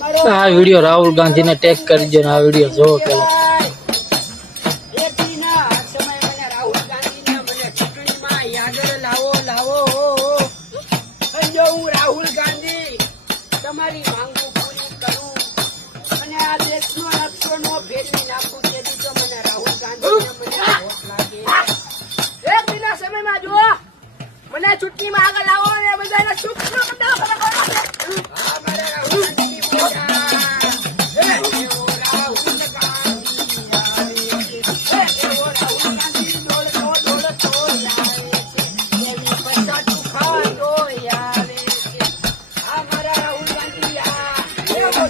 આ વિડિયો રાહુલ ગાંધીને ટેગ કરી દો ને આ વિડિયો જોવો પેલા રાહુલ ગાંધી તમારી માંગુ પૂરી કરું અને આ દેશનો નકશો નો ફેરવી નાખું તેથી તો મને રાહુલ ગાંધી મને વોટ લાગે. એક દિના સમયમાં જો મને ચૂંટણીમાં આગળ લાવો અને બધાને સુખ નો કદાવ કરો. હા મારે રાહુલ ગાંધી બોલા એવો રાહુલ ગાંધી આવે એવો રાહુલ ગાંધી દોડતો દોડતો લાવે છે એવી પછાતું ખાતો આવે છે. આ મારા રાહુલ ગાંધી આ એવો